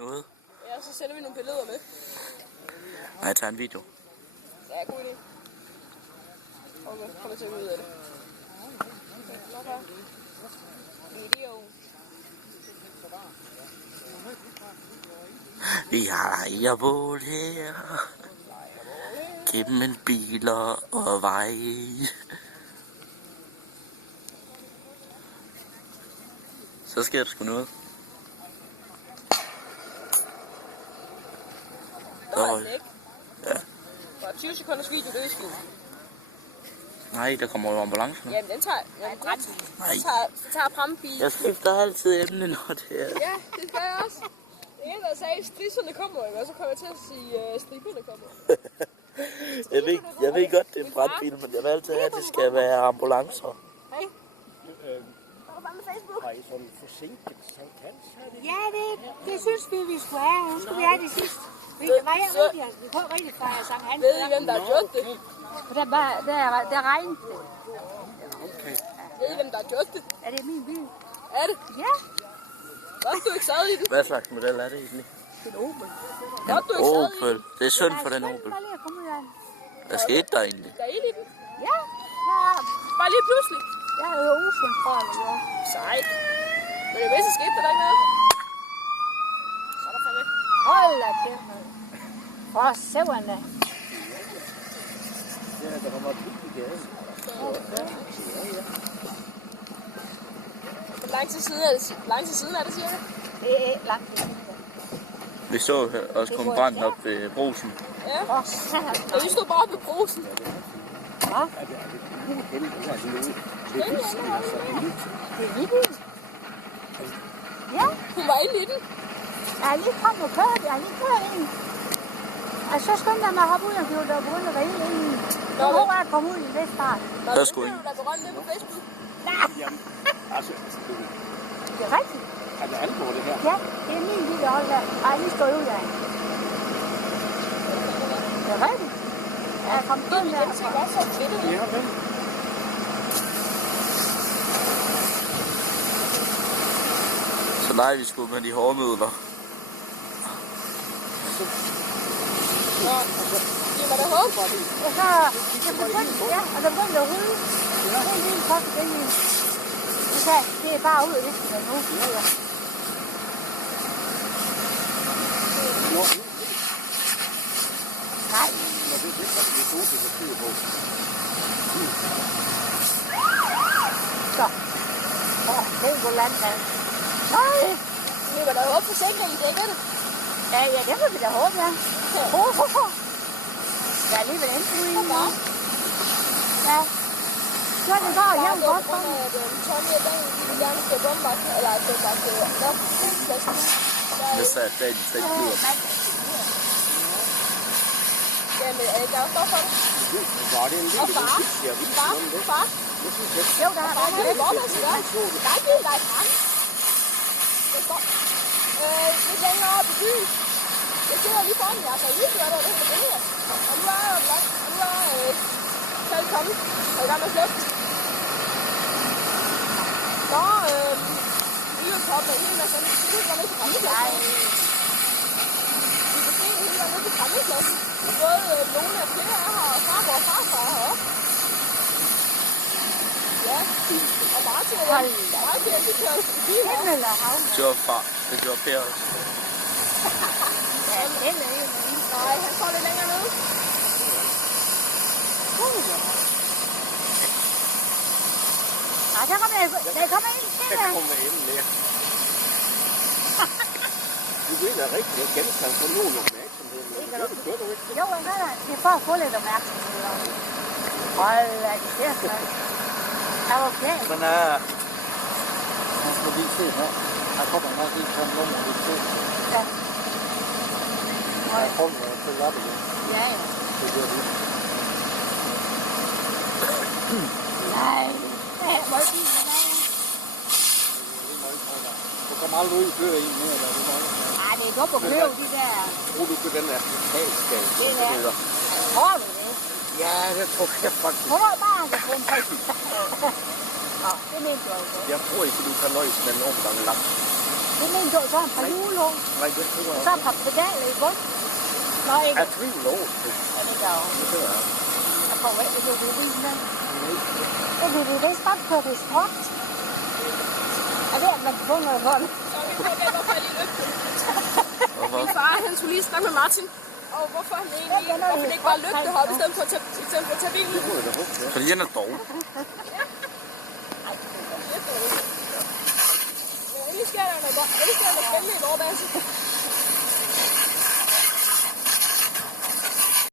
Noget? Ja, så sender vi nogle billeder med. Nej, jeg tager en video. Ja, god idé. Okay, kommer til at gå ud af det. Okay, video. Vi har lejrebål her. Gennem biler og veje. Så sker der sgu noget. Der var den ikke. Ja. Der var 20 sekunders video, det er skidt. Nej, der kommer jo ambulance nu. Jamen, den tager... Jamen, Nej. den tager brandbil. Jeg skifter altid emne, når det er. Ja, det skal jeg også. Det ene, der sagde, at strisserne kommer, ikke? Og så kommer jeg til at sige, striberne kommer. jeg ved godt, det er en brandbil, men jeg vil altid have, at det skal være ambulancer. Hej. Har I sådan forsinket sankthans? Ja, det synes vi skulle have. Nu skulle vi have det sidst. Vi kunne rigtig fejre Sankt Hans. Ved I, hvem der har gjort det? For der regnede det. Okay. Ved I, hvem der har gjort det? Er det min bil? Er det? Ja. Godt, du ikke sad i den. Hvad slags model er det egentlig? Det er en Opel. Godt, du ikke sad i den. Opel. Det er synd for den Opel. Hvad skete der egentlig? Der er ild i den. Ja. Bare lige pludselig. Jeg er jo usundsfrøl, jo. Sejt. Men det bedste skete der ikke noget. Så er der fandme. Hold da kæft, mand. For søvende. Ja, der kommer et i gaden. Hvor lang tid siden er det, cirka? Det er langt. Vi så også komme branden op ved brusen. Ja. Og vi stod bare oppe ved brusen. Hvad? Det er min bil. Ja. Hun var inde i den. Jeg har lige kommet og kørt. Jeg har lige kørt ind. Og så skyndte jeg mig at hoppe ud og blive der begyndt at rige ind. Nu håber jeg at komme ud i lidt fart. Der skulle ikke. Du der berømt det på Facebook. Nej. Jamen, altså, Det er rigtigt. er det alvor det her? Ja, det er min bil, jeg holder her. Jeg har lige stået ud af. Det er rigtigt. Jeg er kommet ind der. Den ser godt så fedt ud. Ja, men. Så nej, vi skulle med de hårde midler. Nå, giv mig da håb. Og så, det begyndte, ja, og der begyndte at ryge. En lille kort den lille. Så sagde jeg, det er bare ud af det, der nu. Ja. Nej. Når det er det, vi tog det styr på. Så. Det er på landmand. Nej. Giv mig da håb for sikring i dækket. Ja, det må vi da håbe, ja. Jeg er alligevel endte ud i en måde. Ja. Så det går jævnt godt for mig. Tommy og Daniel, de vil gerne stå bombagt, eller stå bagt op. Det sagde Daniel slet ikke lyder. Jamen, er ikke også for det? Var det en lille Og far? Far? Jo, der er Der er ikke godt, altså, ja. Der er ikke der er frem. Det står. Lidt længere op i byen. Jeg sidder lige foran jer, så I lige gør det, og det er billeder. Og nu er selv kommet, og i gang med at slukke. Så, vi er jo toppen af en hel masse, det er jo ikke campingpladsen. Vi kan se hele der nede på campingpladsen. Både nogle af flere er her, og farmor og farfar er heroppe. Ja, og Martin, de kører i bil her. Himmel og hav. Det gjorde Per også. Ja, den er jo. Nej, han står lidt længere nede. Ja, der kommer ind til Der det. kommer ind mere. Du vil da rigtig genstand for nogen opmærksomhed. Det gør du ikke. Jo, jeg gør det. Det er for at få lidt opmærksomhed. Hold da kæft, mand. Er du okay? Men man skal lige se her. Her kommer nok lige sådan nogle af de to. Ja. Jeg kommer og følger op igen. Ja, ja. Det gør du. Nej. Må jeg sige, hvad er Du kommer aldrig ud i kører i mere, eller du må ikke. Nej, det er godt at købe de der. Tror du på den der totalskal? Det der. Tror du det? Ja, det tror jeg faktisk. Tror du bare, at få en pris? Nå, det mente du altså. Jeg tror ikke, du kan nøjes med en omgang langt. Det er en så en par hjulår. Nej, det tror jeg Så et par pedaler i bund. Nå, ikke. er tvivl. Ja, det gør jeg. Jeg kommer ikke til at blive rig med. Det er det godt på det sport. Jeg ved, at man kan få noget vold. Min far, han skulle lige snakke med Martin. Og hvorfor han ikke bare løb det op, i stedet for at tage bilen. Fordi han er dog. Endelig sker der noget spændende i vores base.